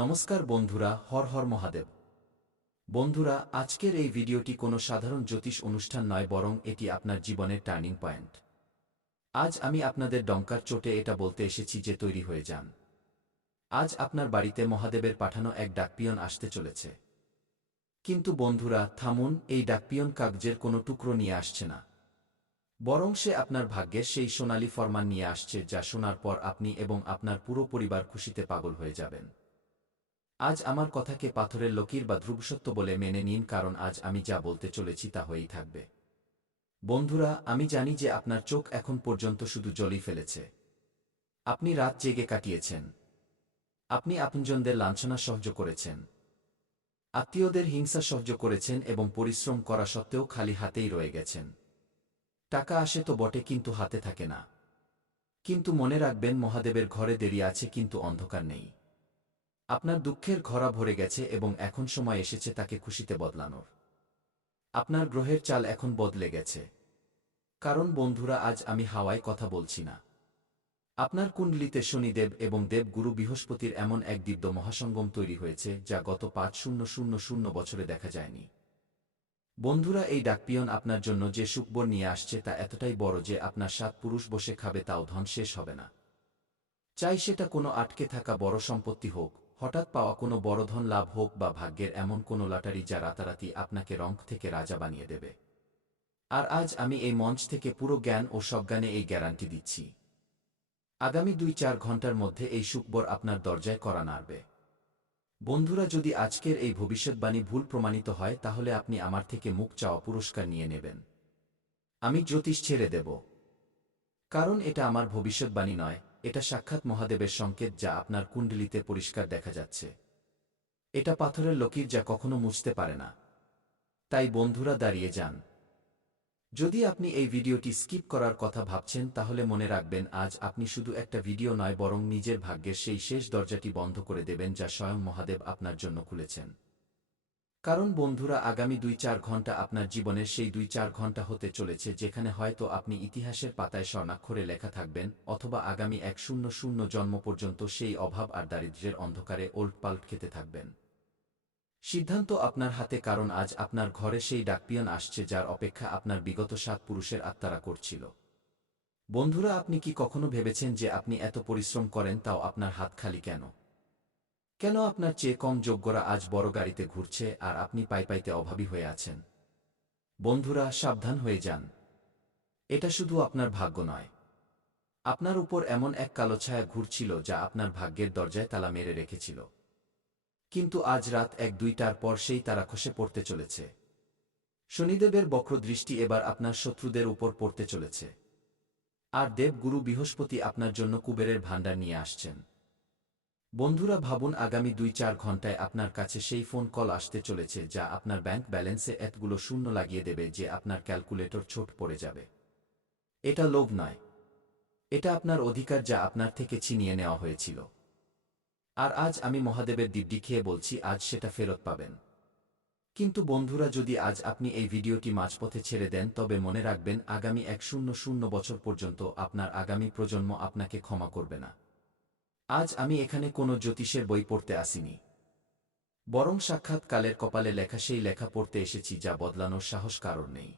নমস্কার বন্ধুরা, হর হর মহাদেব। বন্ধুরা, আজকের এই ভিডিওটি কোনো সাধারণ জ্যোতিষ অনুষ্ঠান নয়, বরং এটি আপনার জীবনের টার্নিং পয়েন্ট। আজ আমি আপনাদের ডঙ্কার চোটে এটা বলতে এসেছি যে তৈরি হয়ে যান। আজ আপনার বাড়িতে মহাদেবের পাঠানো এক ডাকপিয়ন আসতে চলেছে। কিন্তু বন্ধুরা থামুন, এই ডাকপিয়ন কাগজের কোনো টুকরো নিয়ে আসছে না, বরং সে আপনার ভাগ্যের সেই সোনালী ফরমান নিয়ে আসছে, যা শোনার পর আপনি এবং আপনার পুরো পরিবার খুশিতে পাগল হয়ে যাবেন। আজ আমার কথাকে পাথরের লকির বা ধ্রুবসত্য বলে মেনে নিন, কারণ আজ আমি যা বলতে চলেছি তা হয়েই থাকবে। বন্ধুরা, আমি জানি যে আপনার চোখ এখন পর্যন্ত শুধু জলই ফেলেছে। আপনি রাত জেগে কাটিয়েছেন, আপনি আপনজনদের লাঞ্ছনা সহ্য করেছেন, আত্মীয়দের হিংসা সহ্য করেছেন এবং পরিশ্রম করা সত্ত্বেও খালি হাতেই রয়ে গেছেন। টাকা আসে তো বটে, কিন্তু হাতে থাকে না। কিন্তু মনে রাখবেন, মহাদেবের ঘরে দেরি আছে, কিন্তু অন্ধকার নেই। আপনার দুঃখের ঘরা ভরে গেছে এবং এখন সময় এসেছে তাকে খুশিতে বদলানোর। আপনার গ্রহের চাল এখন বদলে গেছে। কারণ বন্ধুরা, আজ আমি হাওয়ায় কথা বলছি না। আপনার কুণ্ডলিতে শনিদেব এবং দেবগুরু বৃহস্পতির এমন এক দিব্য মহাসঙ্গম তৈরি হয়েছে, যা গত ৫,০০০ বছরে দেখা যায়নি। বন্ধুরা, এই ডাকপিয়ন আপনার জন্য যে সুখবর নিয়ে আসছে তা এতটাই বড় যে আপনার ৭ পুরুষ বসে খাবে তাও ধন শেষ হবে না। চাই সেটা কোনো আটকে থাকা বড় সম্পত্তি হোক, হঠাৎ পাওয়া কোনো বড় ধন লাভ হোক, বা ভাগ্যের এমন কোনো লটারি যা রাতারাতি আপনাকে রঙ্ক থেকে রাজা বানিয়ে দেবে। আর আজ আমি এই মঞ্চ থেকে পুরো জ্ঞান ও সজ্ঞানে এই গ্যারান্টি দিচ্ছি। আগামী ২-৪ ঘন্টার মধ্যে এই সুখবর আপনার দরজায় কড়া নাড়বে। বন্ধুরা, যদি আজকের এই ভবিষ্যৎবাণী ভুল প্রমাণিত হয়, তাহলে আপনি আমার থেকে মুখ চাওয়া পুরস্কার নিয়ে নেবেন। আমি জ্যোতিষ ছেড়ে দেব, কারণ এটা আমার ভবিষ্যৎবাণী নয়, এটা সাক্ষাৎ মহাদেবের সংকেত, যা আপনার কুণ্ডলিতে পরিষ্কার দেখা যাচ্ছে। এটা পাথরের লকির যা কখনো মুছতে পারে না। তাই বন্ধুরা, দাঁড়িয়ে যান। যদি আপনি এই ভিডিওটি স্কিপ করার কথা ভাবছেন, তাহলে মনে রাখবেন, আজ আপনি শুধু একটা ভিডিও নয়, বরং নিজের ভাগ্যের সেই শেষ দরজাটি বন্ধ করে দেবেন, যা স্বয়ং মহাদেব আপনার জন্য খুলেছেন। কারণ বন্ধুরা, আগামী ২-৪ ঘন্টা আপনার জীবনের সেই ২-৪ ঘন্টা হতে চলেছে যেখানে হয়তো আপনি ইতিহাসের পাতায় স্বর্ণাক্ষরে লেখা থাকবেন, অথবা আগামী ১০০ জন্ম পর্যন্ত সেই অভাব আর দারিদ্র্যের অন্ধকারে ওলটপালট খেতে থাকবেন। সিদ্ধান্ত আপনার হাতে, কারণ আজ আপনার ঘরে সেই ডাকপিয়ন আসছে যার অপেক্ষা আপনার বিগত ৭ পুরুষের আত্মারা করছিল। বন্ধুরা, আপনি কি কখনো ভেবেছেন যে আপনি এত পরিশ্রম করেন, তাও আপনার হাত খালি কেন? কেন আপনার চেয়ে কম যোগ্যরা আজ বড় গাড়িতে ঘুরছে আর আপনি পাইতে অভাবী হয়ে আছেন? বন্ধুরা, সাবধান হয়ে যান। এটা শুধু আপনার ভাগ্য নয়, আপনার উপর এমন এক কালো ছায়া ঘুরছিল যা আপনার ভাগ্যের দরজায় তালা মেরে রেখেছিল। কিন্তু আজ রাত ১-২টার পর সেই তারা খসে পড়তে চলেছে। শনিদেবের বক্রদৃষ্টি এবার আপনার শত্রুদের উপর পড়তে চলেছে। আর দেবগুরু বৃহস্পতি আপনার জন্য কুবেরের ভাণ্ডার নিয়ে আসছেন। বন্ধুরা, ভাবুন, আগামী ২-৪ ঘন্টায় আপনার কাছে সেই ফোন কল আসতে চলেছে যা আপনার ব্যাংক ব্যালেন্সে এতগুলো শূন্য লাগিয়ে দেবে যে আপনার ক্যালকুলেটর ছোট পড়ে যাবে। এটা লোভ নয়, এটা আপনার অধিকার যা আপনার থেকে ছিনিয়ে নেওয়া হয়েছিল। আর আজ আমি মহাদেবের দিব্যি খেয়ে বলছি, আজ সেটা ফেরত পাবেন। কিন্তু বন্ধুরা, যদি আজ আপনি এই ভিডিওটি মাঝপথে ছেড়ে দেন, তবে মনে রাখবেন, আগামী ১০০ বছর পর্যন্ত আপনার আগামী প্রজন্ম আপনাকে ক্ষমা করবে না। আজ আমি এখানে কোনো জ্যোতিষের বই পড়তে আসিনি, বরং সাক্ষাৎ কালের কপালে লেখা সেই লেখা পড়তে এসেছি যা বদলানোর সাহস কারোর নেই।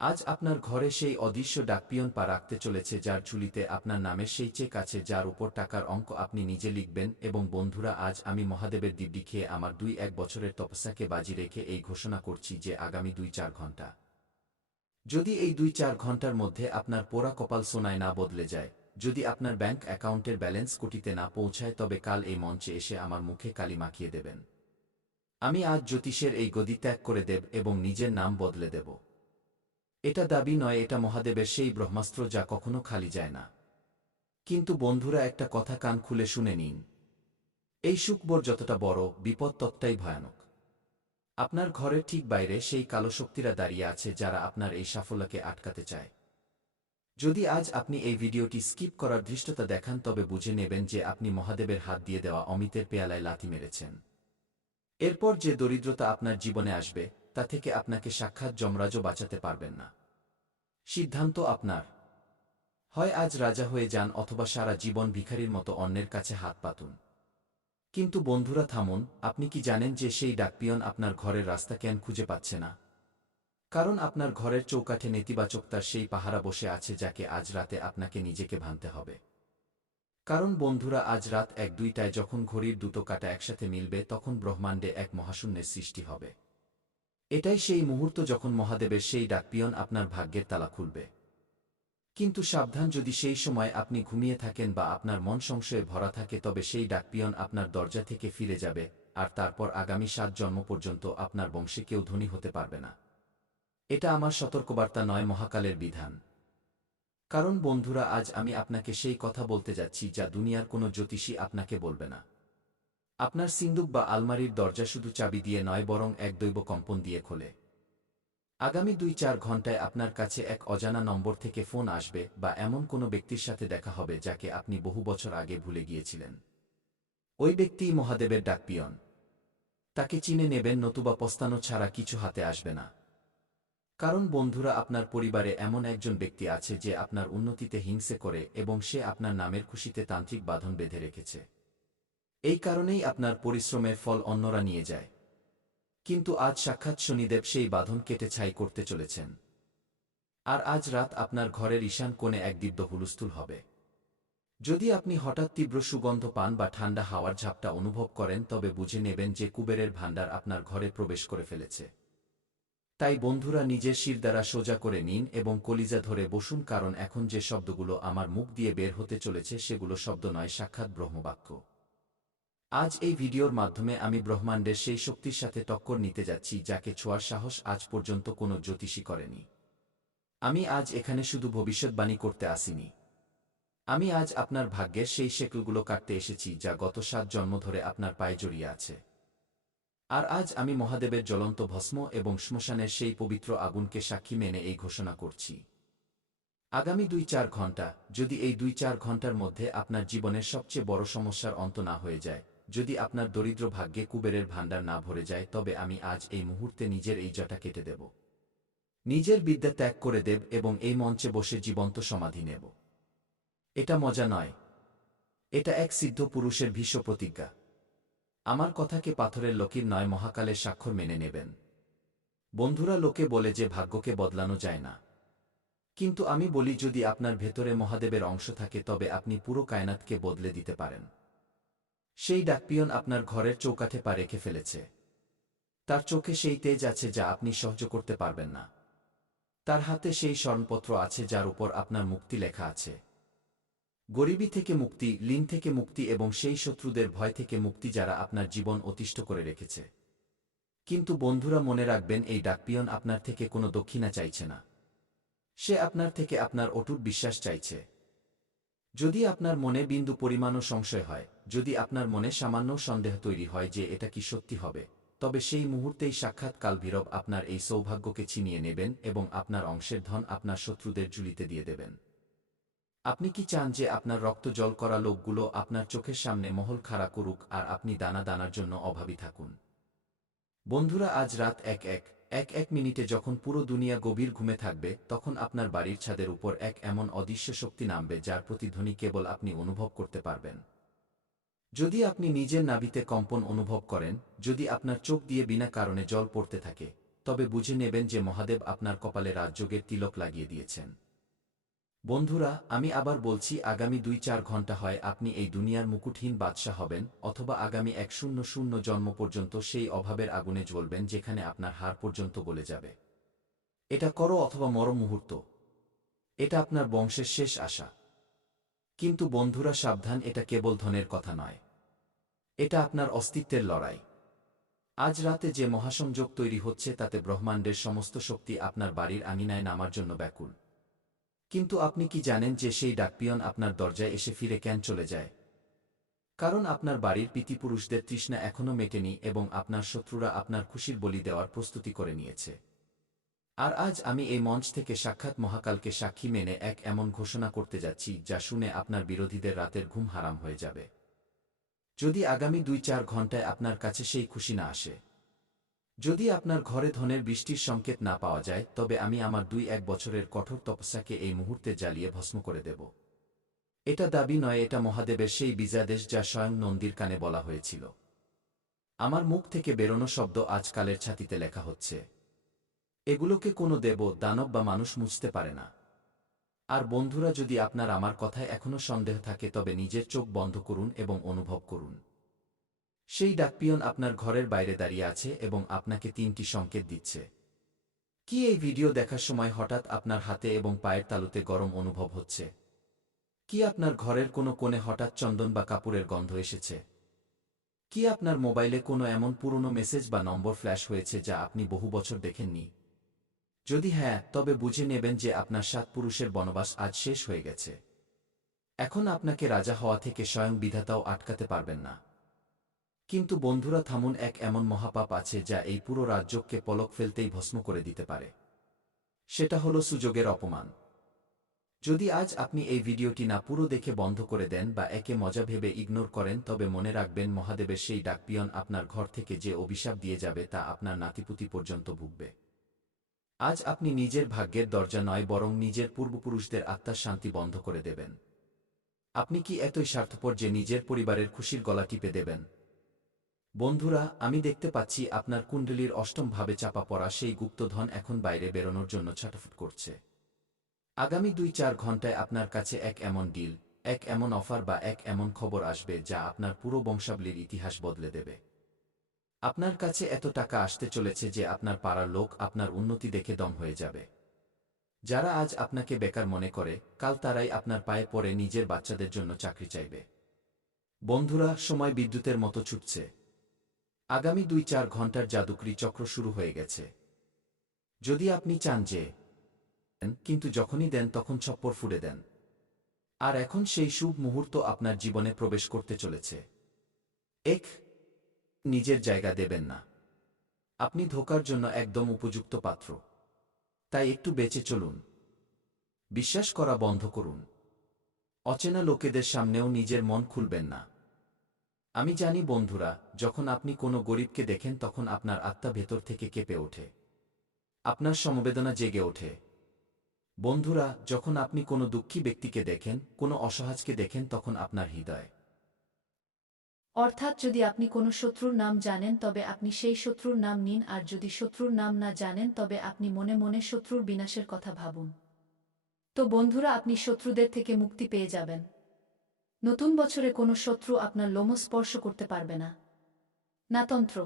আজ আপনার ঘরে সেই অদৃশ্য ডাকপিয়ন পা রাখতে চলেছে, যার ঝুলিতে আপনার নামের সেই চেক আছে, যার উপর টাকার অঙ্ক আপনি নিজে লিখবেন। এবং বন্ধুরা, আজ আমি মহাদেবের দিব্যি খেয়ে আমার ২-১ বছরের তপস্যাকে বাজি রেখে এই ঘোষণা করছি যে আগামী ২-৪ ঘন্টা, যদি এই ২-৪ ঘন্টার মধ্যে আপনার পোড়া কপাল সোনায় না বদলে যায়, যদি আপনার ব্যাংক অ্যাকাউন্টের ব্যালেন্স কোটিতে না পৌঁছায়, তবে কাল এই মঞ্চে এসে আমার মুখে কালি মাখিয়ে দেবেন। আমি আজ জ্যোতিষের এই গদি ত্যাগ করে দেব এবং নিজের নাম বদলে দেব। এটা দাবি নয়, এটা মহাদেবের সেই ব্রহ্মাস্ত্র যা কখনো খালি যায় না। কিন্তু বন্ধুরা, একটা কথা কান খুলে শুনে নিন। এই সুখবর যতটা বড়, বিপদ ততটাই ভয়ানক। আপনার ঘরের ঠিক বাইরে সেই কালো শক্তিরা দাঁড়িয়ে আছে, যারা আপনার এই সাফল্যকে আটকাতে চায়। যদি আজ আপনি এই ভিডিওটি স্কিপ করার ধৃষ্টতা দেখান, তবে বুঝে নেবেন যে আপনি মহাদেবের হাত দিয়ে দেওয়া অমিতের পেয়ালায় লাথি মেরেছেন। এরপর যে দরিদ্রতা আপনার জীবনে আসবে, তা থেকে আপনাকে সাক্ষাৎ যমরাজও বাঁচাতে পারবেন না। সিদ্ধান্ত আপনার। হয় আজ রাজা হয়ে যান, অথবা সারা জীবন ভিখারির মতো অন্যের কাছে হাত পাতুন। কিন্তু বন্ধুরা থামুন, আপনি কি জানেন যে সেই ডাকপিয়ন আপনার ঘরের রাস্তা কেন খুঁজে পাচ্ছে না? কারণ আপনার ঘরের চৌকাঠে নেতিবাচকতার সেই পাহারা বসে আছে যাকে আজ রাতে আপনাকে নিজেকে ভাঙতে হবে। কারণ বন্ধুরা, আজ রাত ১-২টায় যখন ঘড়ির দুটো কাঁটা একসাথে মিলবে তখন ব্রহ্মাণ্ডে এক মহাশূন্যের সৃষ্টি হবে। এটাই সেই মুহূর্ত যখন মহাদেবের সেই ডাকপিয়ন আপনার ভাগ্যের তালা খুলবে। কিন্তু সাবধান, যদি সেই সময় আপনি ঘুমিয়ে থাকেন বা আপনার মন সংশয়ে ভরা থাকে তবে সেই ডাকপিয়ন আপনার দরজা থেকে ফিরে যাবে, আর তারপর আগামী ৭ জন্ম পর্যন্ত আপনার বংশে কেউ ধনী হতে পারবে না। এটা আমার সতর্কবার্তা নয়, মহাকালের বিধান। কারণ বন্ধুরা, আজ আমি আপনাকে সেই কথা বলতে যাচ্ছি যা দুনিয়ার কোনো জ্যোতিষী আপনাকে বলবে না। আপনার সিন্দুক বা আলমারির দরজা শুধু চাবি দিয়ে নয়, বরং এক দৈব কম্পন দিয়ে খোলে। আগামী ২-৪ ঘণ্টায় আপনার কাছে এক অজানা নম্বর থেকে ফোন আসবে বা এমন কোনো ব্যক্তির সাথে দেখা হবে যাকে আপনি বহু বছর আগে ভুলে গিয়েছিলেন। ওই ব্যক্তিই মহাদেবের ডাকপিয়ন। তাকে চিনে নেবেন, নতুবা পস্তানো ছাড়া কিছু হাতে আসবে না। কারণ বন্ধুরা, আপনার পরিবারে এমন একজন ব্যক্তি আছে যে আপনার উন্নতিতে হিংসে করে এবং সে আপনার নামের খুশিতে তান্ত্রিক বাঁধন বেঁধে রেখেছে। এই কারণেই আপনার পরিশ্রমের ফল অন্যরা নিয়ে যায়। কিন্তু আজ সাক্ষাৎ শনিদেব সেই বাঁধন কেটে ছাই করতে চলেছেন। আর আজ রাত আপনার ঘরের ঈশান কোণে এক দিব্য হুলস্থুল হবে। যদি আপনি হঠাৎ তীব্র সুগন্ধ পান বা ঠান্ডা হাওয়ার ঝাপটা অনুভব করেন তবে বুঝে নেবেন যে কুবেরের ভাণ্ডার আপনার ঘরে প্রবেশ করে ফেলেছে। তাই বন্ধুরা, নিজের শিরদাঁড়া সোজা করে নিন এবং কলিজা ধরে বসুন, কারণ এখন যে শব্দগুলো আমার মুখ দিয়ে বের হতে চলেছে সেগুলো শব্দ নয়, সাক্ষাৎ ব্রহ্মবাক্য। আজ এই ভিডিওর মাধ্যমে আমি ব্রহ্মাণ্ডের সেই শক্তির সাথে টক্কর নিতে যাচ্ছি যাকে ছোঁয়ার সাহস আজ পর্যন্ত কোনো জ্যোতিষী করেনি। আমি আজ এখানে শুধু ভবিষ্যৎবাণী করতে আসিনি। আমি আজ আপনার ভাগ্যের সেই শেকলগুলো কাটতে এসেছি যা গত ৭ জন্ম ধরে আপনার পায়ে জড়িয়ে আছে। আর আজ আমি মহাদেবের জ্বলন্ত ভস্ম এবং শ্মশানের সেই পবিত্র আগুনকে সাক্ষী মেনে এই ঘোষণা করছি। আগামী ২-৪ ঘণ্টা, যদি এই ২-৪ ঘণ্টার মধ্যে আপনার জীবনের সবচেয়ে বড় সমস্যার অন্ত না হয়ে যায়, যদি আপনার দরিদ্র ভাগ্যে কুবেরের ভাণ্ডার না ভরে যায়, তবে আমি আজ এই মুহূর্তে নিজের এই জটা কেটে দেব। নিজের বিদ্যা ত্যাগ করে দেব এবং এই মঞ্চে বসে জীবন্ত সমাধি নেব। এটা মজা নয়, এটা এক সিদ্ধ পুরুষের ভীষ্ম প্রতিজ্ঞা। আমার কথাকে পাথরের লকির নয়, মহাকালের স্বাক্ষর মেনে নেবেন। বন্ধুরা, লোকে বলে যে ভাগ্যকে বদলানো যায় না। কিন্তু আমি বলি, যদি আপনার ভেতরে মহাদেবের অংশ থাকে তবে আপনি পুরো কায়নাতকে বদলে দিতে পারেন। সেই ডাকপিয়ন আপনার ঘরের চৌকাঠে পা রেখে ফেলেছে। তার চোখে সেই তেজ আছে যা আপনি সহ্য করতে পারবেন না। তার হাতে সেই স্মরণপত্র আছে যার উপর আপনার মুক্তি লেখা আছে। গরিবি থেকে মুক্তি, ঋণ থেকে মুক্তি এবং সেই শত্রুদের ভয় থেকে মুক্তি যারা আপনার জীবন অতিষ্ঠ করে রেখেছে। কিন্তু বন্ধুরা, মনে রাখবেন, এই ডাকপিয়ন আপনার থেকে কোনো দক্ষিণা চাইছে না। সে আপনার থেকে আপনার অটুট বিশ্বাস চাইছে। যদি আপনার মনে বিন্দু পরিমাণও সংশয় হয়, যদি আপনার মনে সামান্য সন্দেহ তৈরি হয় যে এটা কি সত্যি হবে, তবে সেই মুহূর্তেই সাক্ষাৎ কালভৈরব আপনার এই সৌভাগ্যকে ছিনিয়ে নেবেন এবং আপনার অংশের ধন আপনার শত্রুদের ঝুলিতে দিয়ে দেবেন। আপনি কি চান যে আপনার রক্ত জল করা লোকগুলো আপনার চোখের সামনে মহল খাড়া করুক আর আপনি দানা দানার জন্য অভাবী থাকুন? বন্ধুরা, আজ রাত এক মিনিটে যখন পুরো দুনিয়া গভীর ঘুমে থাকবে, তখন আপনার বাড়ির ছাদের উপর এক এমন অদৃশ্য শক্তি নামবে যার প্রতিধ্বনি কেবল আপনি অনুভব করতে পারবেন। যদি আপনি নিজের নাভিতে কম্পন অনুভব করেন, যদি আপনার চোখ দিয়ে বিনা কারণে জল পড়তে থাকে, তবে বুঝে নেবেন যে মহাদেব আপনার কপালে রাজযোগের তিলক লাগিয়ে দিয়েছেন। বন্ধুরা, আমি আবার বলছি, আগামী ২-৪ ঘণ্টা হয় আপনি এই দুনিয়ার মুকুটহীন বাদশা হবেন, অথবা আগামী ১০০ জন্ম পর্যন্ত সেই অভাবের আগুনে জ্বলবেন যেখানে আপনার হাড় পর্যন্ত গলে যাবে। এটা করো অথবা মরো মুহূর্ত। এটা আপনার বংশের শেষ আশা। কিন্তু বন্ধুরা, সাবধান, এটা কেবল ধনের কথা নয়। এটা আপনার অস্তিত্বের লড়াই। আজ রাতে যে মহাসংযোগ তৈরি হচ্ছে তাতে ব্রহ্মাণ্ডের সমস্ত শক্তি আপনার বাড়ির আঙিনায় নামার জন্য ব্যাকুল। কিন্তু আপনি কি জানেন যে সেই ডাকপিয়ন আপনার দরজায় এসে ফিরে কেন চলে যায়? কারণ আপনার বাড়ির পিতৃপুরুষদের তৃষ্ণা এখনও মেটেনি এবং আপনার শত্রুরা আপনার খুশির বলি দেওয়ার প্রস্তুতি করে নিয়েছে। আর আজ আমি এই মঞ্চ থেকে সাক্ষাৎ মহাকালকে সাক্ষী মেনে এক এমন ঘোষণা করতে যাচ্ছি যা শুনে আপনার বিরোধীদের রাতের ঘুম হারাম হয়ে যাবে। যদি আগামী ২-৪ ঘণ্টায় আপনার কাছে সেই খুশি না আসে, যদি আপনার ঘরে ধনের বৃষ্টির সংকেত না পাওয়া যায়, তবে আমি আমার ২-১ বছরের কঠোর তপস্যাকে এই মুহূর্তে জ্বালিয়ে ভস্ম করে দেব। এটা দাবি নয়, এটা মহাদেবের সেই বীজাদেশ যা স্বয়ং নন্দীর কানে বলা হয়েছিল। আমার মুখ থেকে বেরোনো শব্দ আজকালের ছাতিতে লেখা হচ্ছে। এগুলোকে কোনো দেব, দানব বা মানুষ মুছতে পারে না। আর বন্ধুরা, যদি আপনার আমার কথায় এখনো সন্দেহ থাকে তবে নিজের চোখ বন্ধ করুন এবং অনুভব করুন। সেই ডাকপিয়ন আপনার ঘরের বাইরে দাঁড়িয়ে আছে এবং আপনাকে 3টি সংকেত দিচ্ছে। কি এই ভিডিও দেখার সময় হঠাৎ আপনার হাতে এবং পায়ের তালুতে গরম অনুভব হচ্ছে? কি আপনার ঘরের কোনো কোণে হঠাৎ চন্দন বা কাপড়ের গন্ধ এসেছে? কি আপনার মোবাইলে কোনো এমন পুরনো মেসেজ বা নম্বর ফ্ল্যাশ হয়েছে যা আপনি বহু বছর দেখেননি? যদি হ্যাঁ, তবে বুঝে নেবেন যে আপনার 7 পুরুষের বনবাস আজ শেষ হয়ে গেছে। এখন আপনাকে রাজা হওয়া থেকে স্বয়ং বিধাতাও আটকাতে পারবেন না। কিন্তু বন্ধুরা, থামুন, এক এমন মহাপাপ আছে যা এই পুরো রাজ্যকে পলক ফেলতেই ভস্ম করে দিতে পারে। সেটা হলো সুযোগের অপমান। যদি আজ আপনি এই ভিডিওটি না পুরো দেখে বন্ধ করে দেন বা একে মজা ভেবে ইগনোর করেন, তবে মনে রাখবেন মহাদেবের সেই ডাকপিয়ন আপনার ঘর থেকে যে অভিশাপ দিয়ে যাবে তা আপনার নাতিপুতি পর্যন্ত ভুগবে। আজ আপনি নিজের ভাগ্যের দরজা নয় বরং নিজের পূর্বপুরুষদের আত্মার শান্তি বন্ধ করে দেবেন। আপনি কি এতই স্বার্থপর যে নিজের পরিবারের খুশির গলা টিপে দেবেন? বন্ধুরা, আমি দেখতে পাচ্ছি আপনার কুণ্ডলীর অষ্টম ভাবে চাপা পড়া সেই গুপ্তধন এখন বাইরে বেরোনোর জন্য ছটফট করছে। আগামী 2-4 ঘন্টায় আপনার কাছে এক এমন ডিল, এক এমন অফার বা এক এমন খবর আসবে যা আপনার পুরো বংশাবলীর ইতিহাস বদলে দেবে। আপনার কাছে এত টাকা আসতে চলেছে যে আপনার পাড়ার লোক আপনার উন্নতি দেখে দম হয়ে যাবে। যারা আজ আপনাকে বেকার মনে করে, কাল তারাই আপনার পায়ে পড়ে নিজের বাচ্চাদের জন্য চাকরি চাইবে। বন্ধুরা, সময় বিদ্যুতের মতো ছুটছে। আগামী 2-4 ঘন্টার জাদুকরি চক্র শুরু হয়ে গেছে। যদি আপনি চান যে কিন্তু যখনই দেন তখন ছপ্পর ফুঁড়ে দেন। আর এখন সেই শুভ মুহূর্ত আপনার জীবনে প্রবেশ করতে চলেছে। এক, নিজের জায়গা দেবেন না। আপনি ধোঁকার জন্য একদম উপযুক্ত পাত্র। তাই একটু বেঁচে চলুন। বিশ্বাস করা বন্ধ করুন। অচেনা লোকেদের সামনেও নিজের মন খুলবেন না। আমি জানি বন্ধুরা, যখন আপনি কোনো গরিবকে দেখেন তখন আপনার আত্মা ভেতর থেকে কেঁপে ওঠে। আপনার সমবেদনা জেগে ওঠে। বন্ধুরা, যখন আপনি কোনো দুঃখী ব্যক্তিকে দেখেন, কোনো অসহায়কে দেখেন, তখন আপনার হৃদয়। অর্থাৎ যদি আপনি কোনো শত্রুর নাম জানেন তবে আপনি সেই শত্রুর নাম নিন, আর যদি শত্রুর নাম না জানেন তবে আপনি মনে মনে শত্রুর বিনাশের কথা ভাবুন। তো বন্ধুরা, আপনি শত্রুদের থেকে মুক্তি পেয়ে যাবেন। নতুন বছরে কোনো শত্রু আপনার লোম স্পর্শ করতে পারবে না। না তন্ত্র,